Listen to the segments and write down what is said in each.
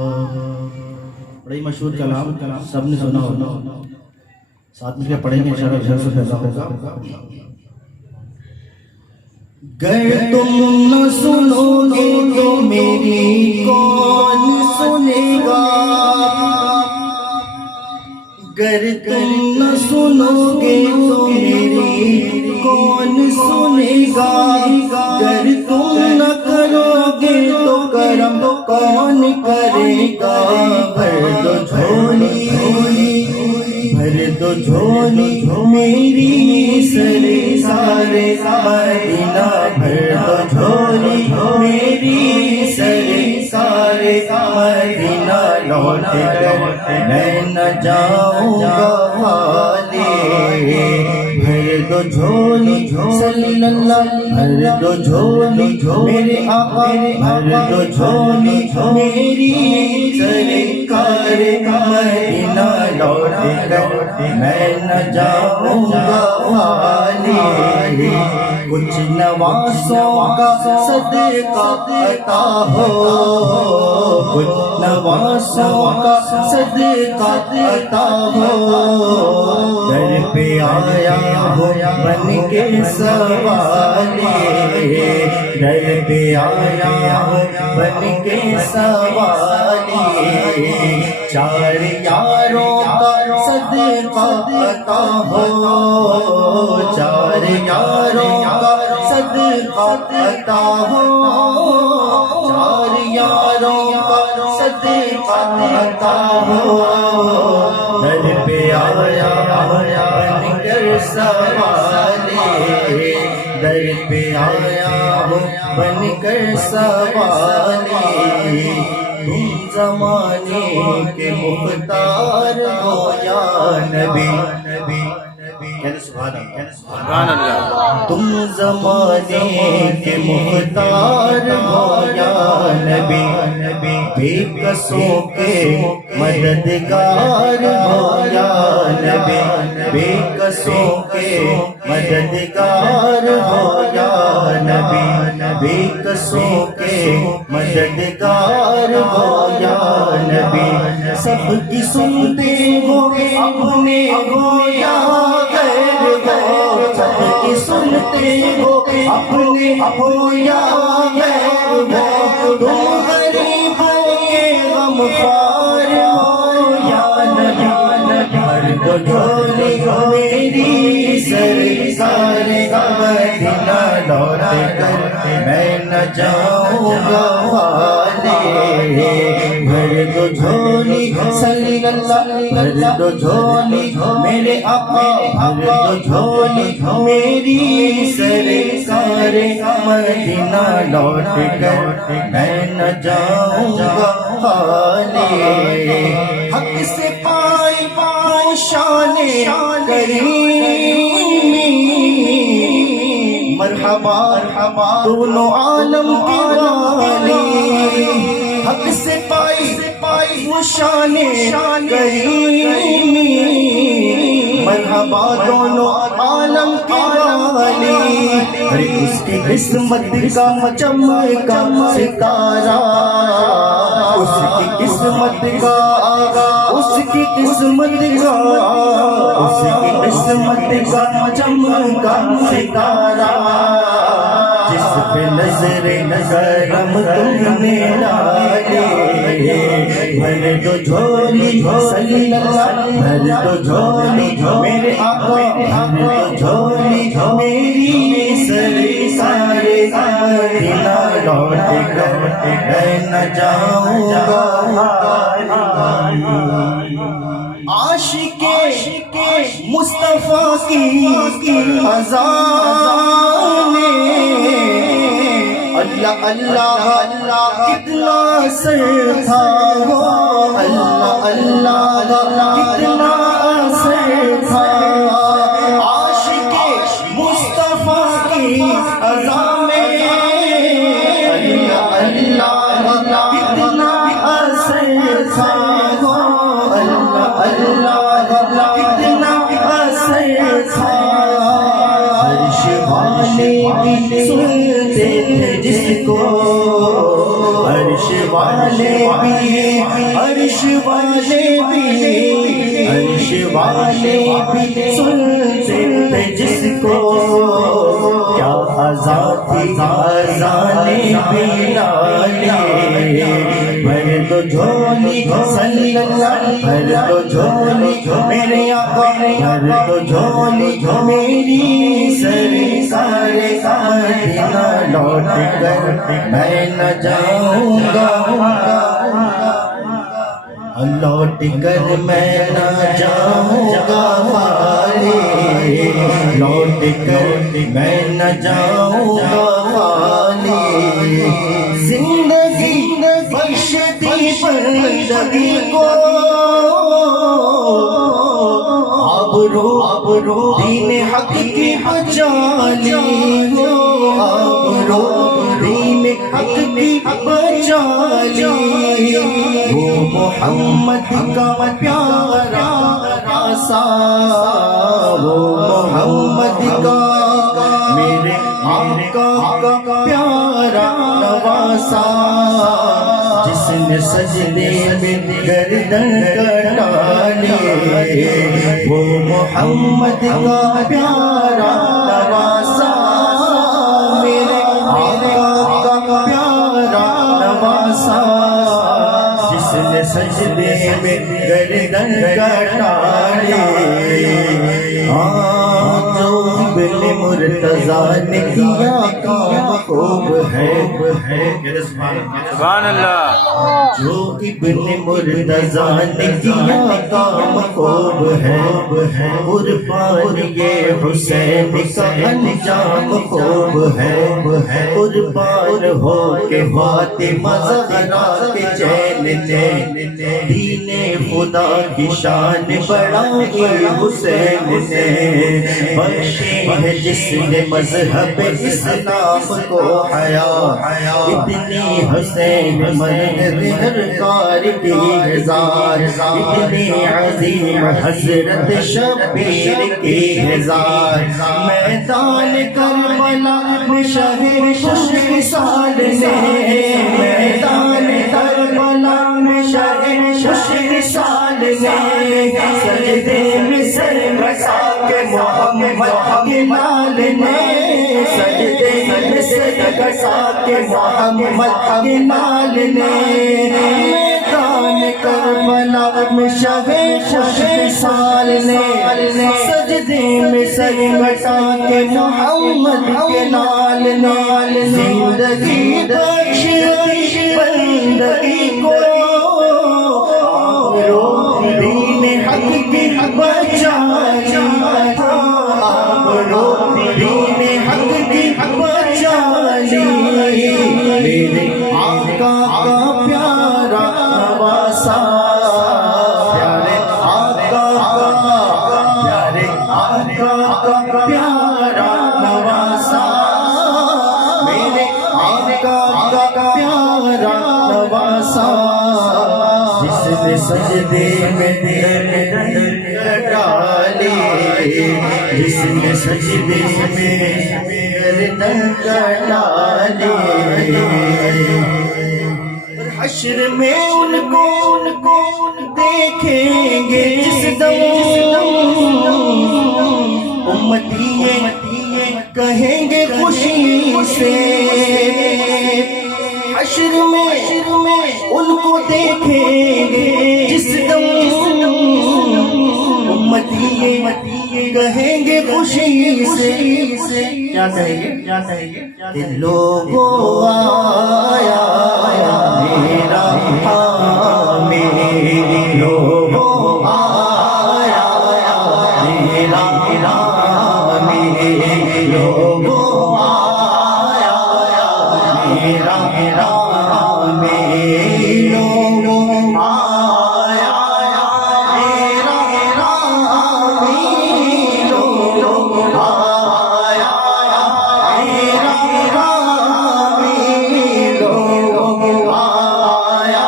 بڑا ہی مشہور کلام سب نے سنا ہوگا، ساتھ مل کے پڑھیں گے انشاءاللہ جھر سے پیدا ہوگا۔ گر تم نہ سنو گے تو میری کون سنے گا، گر تم نہ سنو گے تو میری کون سنے گا، گر تم نہ کرو گے تو کرم کون کرے گا۔ بھر دو جھولی بھر دو جھولی میری سرکار مدینہ، بھر دو جھولی میری سرکار مدینہ، لوٹ کر میں نہ جاؤں گا خالی۔ بھر دو جھولی صلی اللہ، بھر دو جھولی میرے آقا، بھر دو جھولی میری سرکار مدینہ، لوٹ کر میں نہ جاؤں گا خالی۔ کچھ نواسوں کا صدقہ عطا ہو، کچھ نواسوں کا صدقہ عطا ہو، در پہ آیا ہو بن کے سوالی، در پہ آیا ہو بن کے سوالی۔ چار یاروں کا صدقہ عطا ہو، چار یاروں کا صدقہ عطا ہو، چار یاروں کا صدقہ عطا ہو، در پہ آیا بن کر سوالی، در پہ آیا بن کر سوالی۔ تم زمانے کے مختار ہو یا نبی، سبحان اللہ، تم زمانے کے مختار ہو یا نبی، بے کسوں کے مددگار ہو یا نبی، بے کسوں کے مددگار ہو یا نبی، بے کسوں کے مددگار ہو یا نبی۔ سب کی سنتے ہو اپنے ہو یا غیر ہو، سب کی سنتے ہو اپنے ہو یا غیر ہو، تم غریبوں کے غمخوار ہو یا نبی۔ بھر دو جھولی میری سرکار مدینہ، لوٹ کر میں نہ جاؤں گا خالی۔ بھر دو جھولی صلی اللہ، بھر دو جھولی میرے آقا، بھر دو جھولی میری سرکار مدینہ، لوٹ کر میں نہ جاؤں گا خالی۔ حق سے پائی شان کریمی، مرحبا دونوں عالم کی والی، حق سے پائی وہ شان کریمی، مرحبا دونوں عالم کی والی۔ اس کی قسمت کا چمکا ستارہ، اس کی قسمت کا، اس کی قسمت کا، اس کی قسمت کا چمکا ستارہ، جس پہ نظر کرم تم نے ڈالی۔ بھر دو جھولی صلی اللہ، بھر دو جھولی میرے آقا، بھر دو جھولی میری سرکار مدینہ، لوٹ کر میں نہ جاؤں گا۔ عاشق مصطفیٰ کی اذان، اللہ اللہ کتنا سر تھا، اللہ اللہ کتنا سر تھا، عاشق مصطفیٰ کی اذان میں، اللہ اللہ کتنا سر تھا، اللہ اللہ کتنا سر تھا۔ عرش والے بھی سنتے تھے جس کو، عرش والے بھی عرش والے بھی سنتے تھے جس کو کیا عذاب تھی آذانے بلالے بھر دو جھولی صلی اللہ بھر دو جھولی میرے آقا بھر دو جھولی میری سرکار مدینہ لوٹ کر میں نہ جاؤں گا لوٹ کر میں نہ جاؤں گا خالی لوٹ کر میں نہ جاؤں گا خالی زندگی بخشتی بندگی کو آبرو دین حق کی بچا لی آبرو دین حق کی بچا لی وہ محمد کا پیارا آسا وہ محمد کا میرے آقا کا پیارا نواسا جس نے سجدے میں گردن کٹا لی وہ محمد کا پیارا نواسا میرے آقا کا پیارا نواسا جس نے سجدے میں گردن کٹا لی جو ابن مرتضیٰ نے کیا کام خوب ہے سبحان اللہ جو ابن مرتضیٰ نے کیا کام خوب ہے قربان یہ حسین کا انجام خوب ہے قربان ہو کے فاطمہ زہرا کے چین نے دین خدا کی شان بڑھائی حسین نے بخشی ہے جس نے مذہب اسلام کو حیا اتنی حسین مددگار کی ہزار اتنی عظیم حضرت شبیر کی ہزار میدان کربلا میں شہید خوش سال نے میدان کربلا میں شہید خوش سال نے سجدے میں سر رسا کے محمد کے لال نے سجدے میں سر رسا کے محمد کے لال نے میدان کربلا میں شہید خوش سال نے سجدے میں سر رسا کے محمد کے لال نے زندگی بخش بندگی کو دین حق کی بچا دین حق کی بچا لی میرے آقا کا پیارا نواسا پیارے آقا کا پیارا نواسا میرے آقا کا پیارا نواسا جس نے سجدے میں گردن کٹالی جس نے سجدے میں گردن کٹالی حشر میں ان کو دیکھیں گے جس دم امتی کہیں گے خوشی سے حشر میں ان کو دیکھیں گے جس دم امتی کہیں گے خوشی سے کیا کہیں گے لوگوں آیا میرا میرے لوگوں آیا میرا میرے لوگوں آیا میرا میرے لوگوں آیا میرا لوگوں آیا میرا لوگوں آیا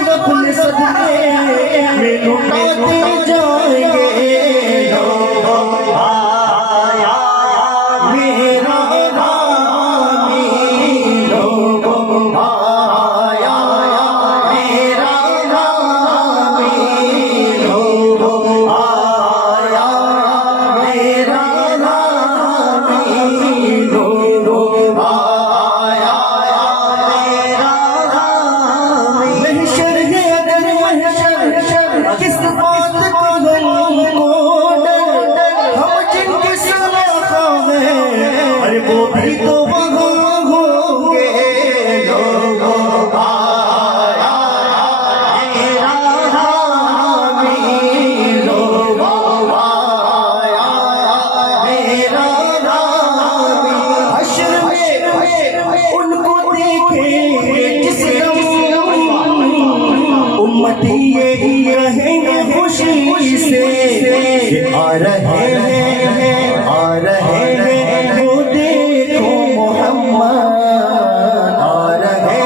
خلد اپنے صدقے میں لٹاتے جائیں گے آیا میرا حامی لوگوں آیا میرا حامی لوگوں آیا میرا حامی لوگوں آیا میرا حامی محشر ہے اگر محشر کس بات کا ہم کو ڈر ہم جن کی سلاخاں ہیں ارے وہ بھی تو وہاں ہوں گے لوگوں آیا میرا حامی لوگوں آیا میرا حامی حشر میں ان کو دیکھیں جس دم امتی یہی کہیں گے خوشی سے کہ آ رہے ہیں وہ دیکھو محمد آ رہے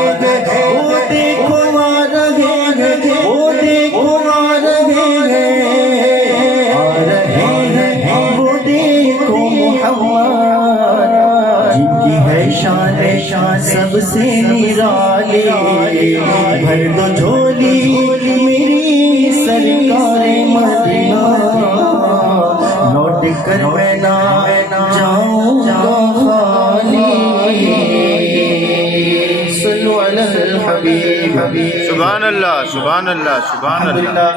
ہیں وہ دیکھو آ رہے ہیں وہ دیکھو آ رہے ہیں وہ دیکھو محمد جن کی ہے شان سب سے نرالی بھر دو جھولی میری سرکار مدینہ لوٹ کر میں نہ جاؤں گا خالی صلو علی الحبیب سبحان اللہ سبحان اللہ سبحان اللہ